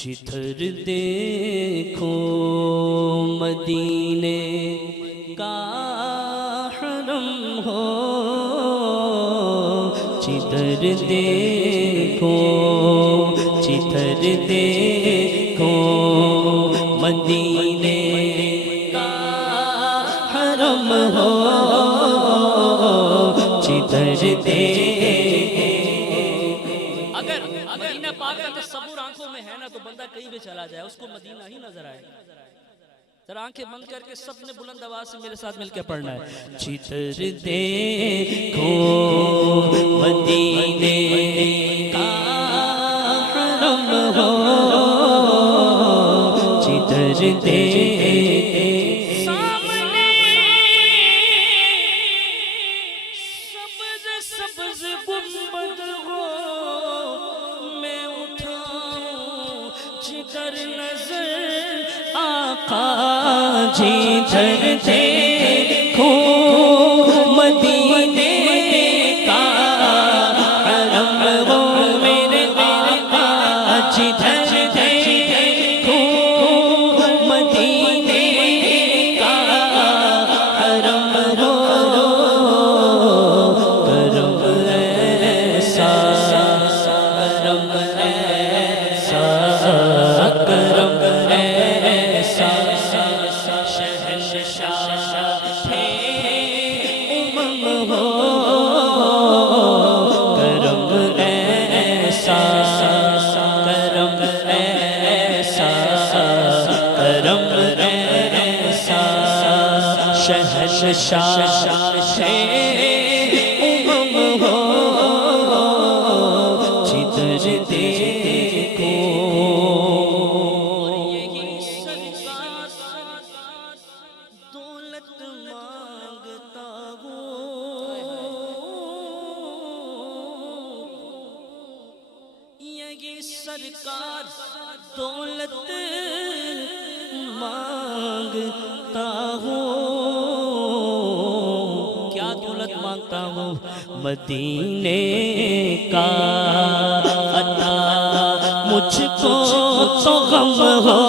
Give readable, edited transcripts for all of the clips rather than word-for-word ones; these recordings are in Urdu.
جدھر دیکھو مدینے کا حرم ہو، جدھر دیکھو مدینے کا حرم ہو، جدھر اگر مدینہ پاک کا تصور آنکھوں میں ہے نا تو بندہ کہیں بھی چلا جائے اس کو مدینہ ہی نظر آئے گا۔ ذرا آنکھیں بند کر کے سب نے بلند آواز سے میرے ساتھ مل کے پڑھنا ہے۔ جدھر دیکھو مدینے کا حرم ہو، جدھر دیکھو سامنے سبز سبز گنبد ہو، میں اٹھاؤں جدھر نظر آقا، جدھر دیکھو مدینے کا حرم ہو میرے آقا، جدھر دیکھو مدینے کا حرم ہو، کرم ایسا کرم ایسا کرم ایسا شہنشاہ امم ہو، جدھر دیکھو۔ اور یہی سرکار دولت مانگتا ہو، یہی سرکار دولت مانگتا ہو، مانگتا ہوں مدینے کا عطا مجھ کو تو غم ہو،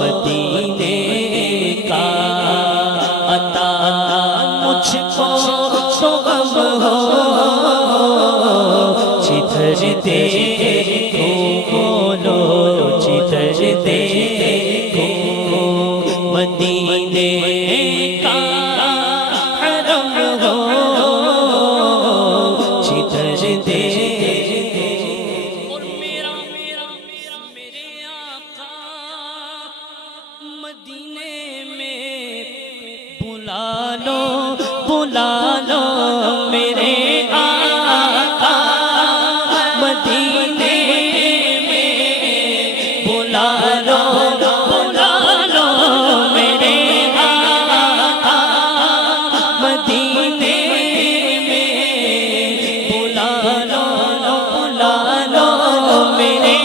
مدینے کا عطا مجھ کو تو غم ہو، جدھر دیکھو بولو جدھر دیکھو مدینے کا بلا لو میرے آقا، مدینے میں بلا لو میرے آقا، مدینے میں بلا لو میرے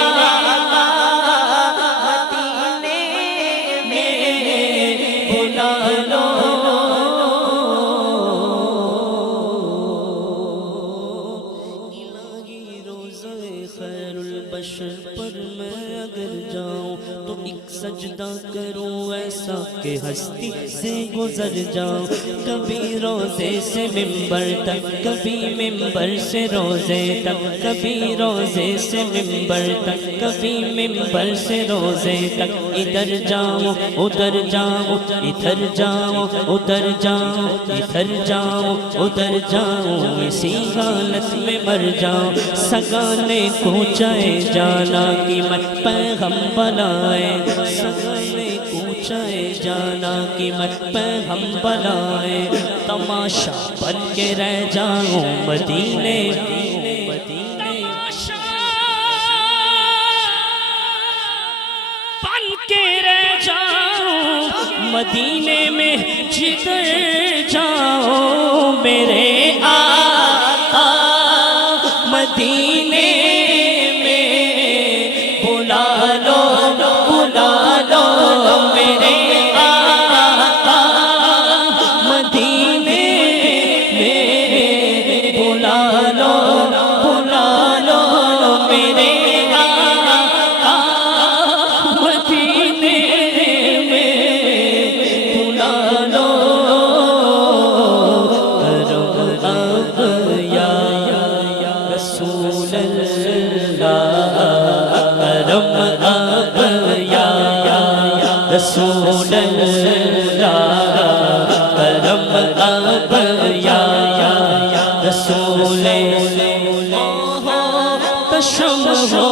آقا، مدینے میں بلا لو۔ پر میں اگر جاؤں تو ایک سجدہ کروں ایسا کہ ہستی سے گزر جاؤں، کبھی روزے سے ممبر تک، کبھی ممبر سے روزے تک، کبھی روزے سے ممبر تک، کبھی ممبر سے روزے تک، ادھر جاؤں ادھر جاؤں ادھر جاؤں ادھر جاؤں ادھر جاؤں ادھر جاؤں، اسی حالت میں مر جاؤں، سگانے کو چاہے جانا کی مت پیغمبر آئے، سگانے کو چاہے جانا کی مت پیغمبر آئے، تماشا بن کے رہ جاؤں مدینے، تماشا بن کے رہ جاؤں مدینے میں، جدھر جاؤ میرے آقا، مدینے میں بلا لو میرے آقا، مدینے میں بلا لو میرے کرم اب یا رسول اللہ کرم اب یا رسول تشم ہو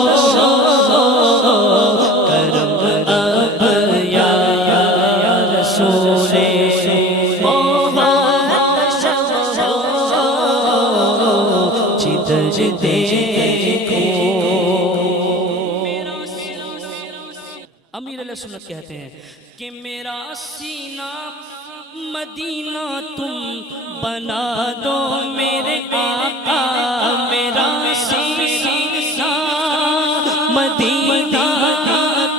کرم اب یا رسول جدھر دیکھو. امیر علیہ سنت کہتے ہیں کہ میرا سینہ مدینہ تم بنا دو میرے آقا. میرا سینہ مدینہ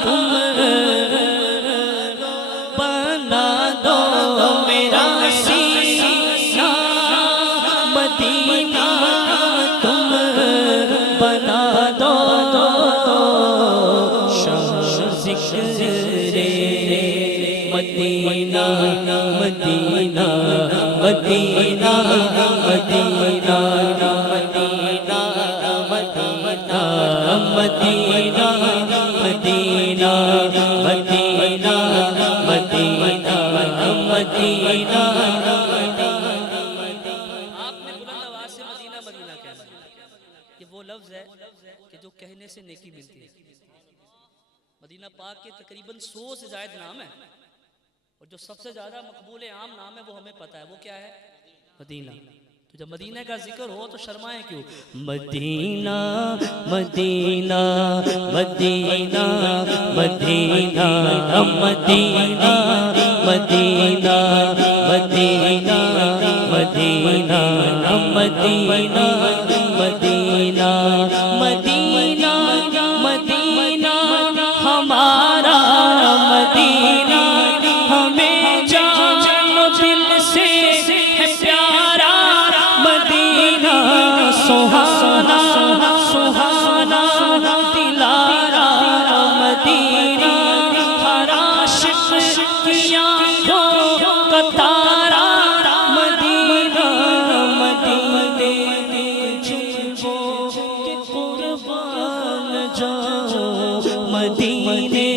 تم بنا دو میرا سینہ مدینہ تم بنا دو. مدینہ مدینہ مدینہ مدینہ مدینہ مدینہ مدینہ مدینہ مدینہ مدینہ مدینہ. آپ نے بلند آواز سے مدینہ مدینہ کہنا ہے. یہ وہ لفظ ہے کہ جو کہنے سے نیکی ملتی ہے. مدینہ پاک کے تقریباً 100 سے زائد نام ہے اور جو سب سے زیادہ مقبول عام نام ہے وہ ہمیں پتہ ہے. وہ کیا ہے؟ مدینہ. تو جب مدینہ کا ذکر ہو تو شرمائیں کیوں؟ مدینہ مدینہ مدینہ مدینہ مدینہ مدینہ مدینہ مدینہ مدینہ مدینہ مدینہ مدینہ ہمارا مدینہ ہمیں جان دل سے ہے پیارا. مدینہ سہانا سہانا دلارا. مدینہ ہر عاشق کی آنکھوں کا تارا. مدینہ مدینے جلووں کے قربان جاؤ. مدینے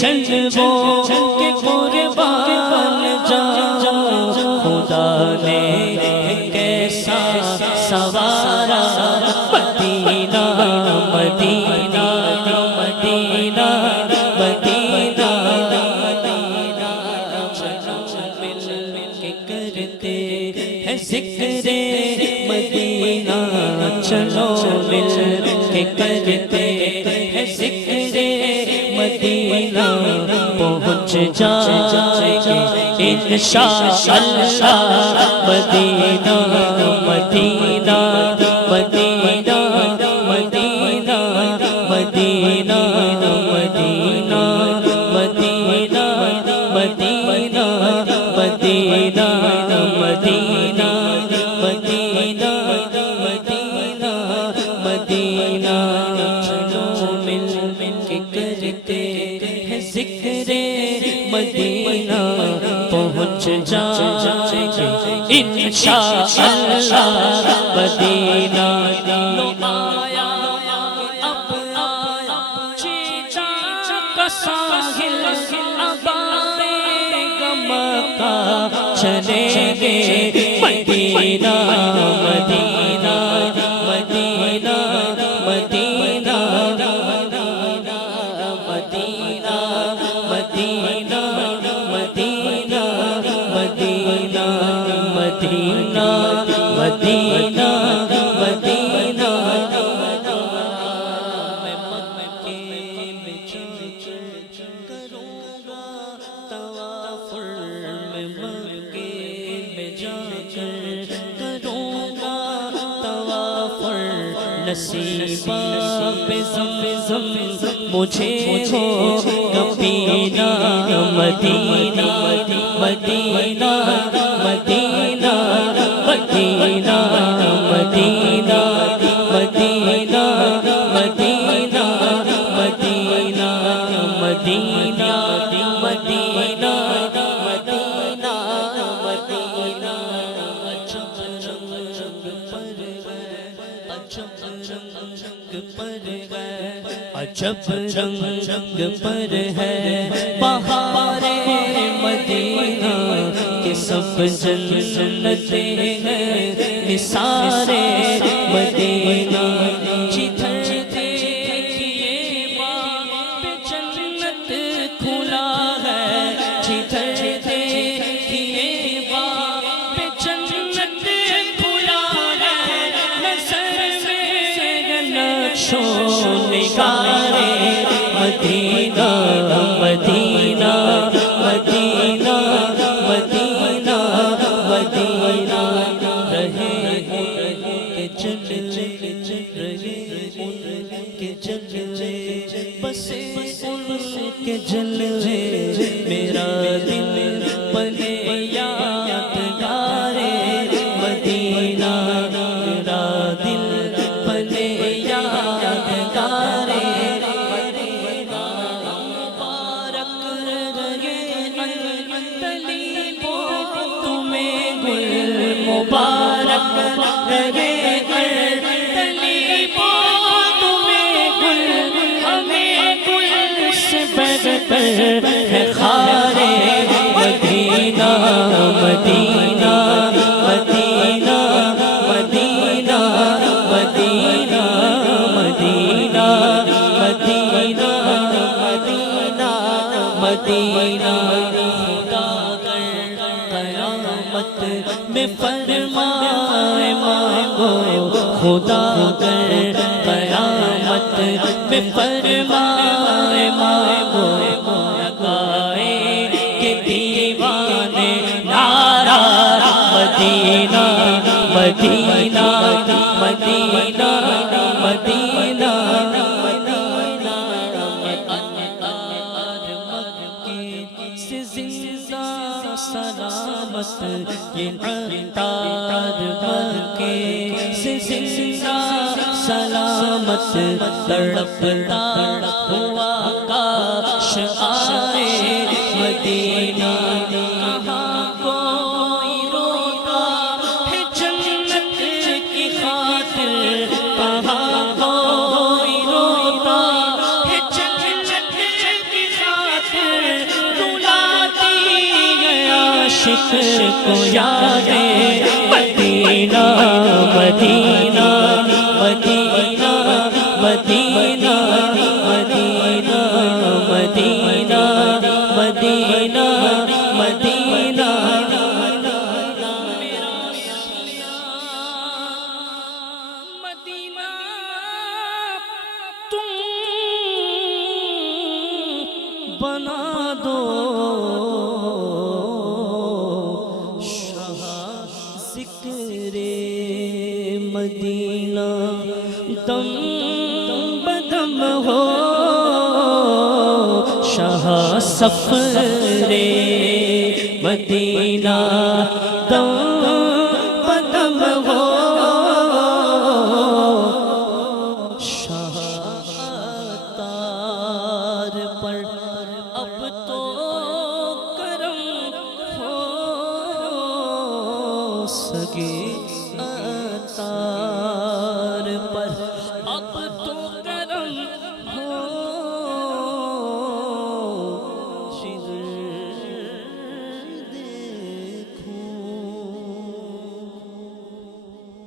جلووں کے قربان جاؤ. خدا نے کیسا سوارا مدینہ مدینہ مدینہ مدینہ مدینہ. چلو مل کے کرتے ہیں ذکر مدینہ. چلو مل کے کرتے ہیں ذکر مدینہ. پہنچ جائیں گے انشاءاللہ مدینہ مدینہ مدینہ مدینہ مدینہ مدینہ مدینہ مدینہ مدینہ مدینہ مدینہ مدینہ مدینہ. چلو مل کے کرتے ہیں ذکر مدینہ. پہنچ جائیں گے انشاءاللہ مدینہ. لو آیا اب آیا چیتا کا ساحل. اب آئے گا مکہ چلیں گے مدینہ مدینہ مدینہ مدینہ مدینہ مدینہ مدینہ مدینہ مدینہ مدینہ مدینہ. میں مکے میں جا کر کروں گا طواف. میں مکے میں جا کر کروں گا طواف. نصیبہ پہ زمزم مجھے ہو کبینہ. مدینہ مدینہ مدینہ مدینہ مدینہ مدینہ مدینہ مدینہ مدینہ مدینہ مدینہ مدینہ. اچھا رنگ پر اچھا رنگ پر ہے عجب رنگ پر ہے بہار مدینہ کہ سب جنتیں ہیں نثار مدینہ جدھر دیکھیے باغ پہ جنت کھلا ہے جدھر دیکھیے باغ پہ جنت کھلا ہے نظر میں نقش و نگار مدینہ مدینہ مدینہ مدینہ مدینہ رہے کہ جلوے رہے کہ جلوے بس ان کے جلوے میرا دل بنے یادگار مدینہ میرا دل بنے یادگار مدینہ مبارک رہے تلیب تمہیں گل مبارک رہے تلیب تمہیں گل ہمیں گل سے بدتر ہے خار مدینہ مدینہ مدینہ مدینہ مدینہ مدینہ مدینہ مدینہ مدینہ خدا گر قیامت میں فرمائے مانگو خدا گر قیامت میں فرمائے مانگو لگائے کہ دیوانے نعرہ مدینہ مدینہ مدینہ مدینہ مدینہ مکے سے زندہ سلامت یہ عطار مکے سے زندہ سلامت تڑپتا ہوا کاش آئے مدینہ کہاں کوئی روتا ہے جنت کی خاطر کہاں کوئی روتا ہے جنت کی خاطر رلاتی ہے عاشق کو یادیں مدینہ مدینہ مدینہ مدینہ مدینہ مدینہ مدینہ مدینہ مدینہ تم بنا دو شاہ ذکر مدینہ دم بدم ہو شاہ سفر مدینہ دم بدم ہو شاہ تار پر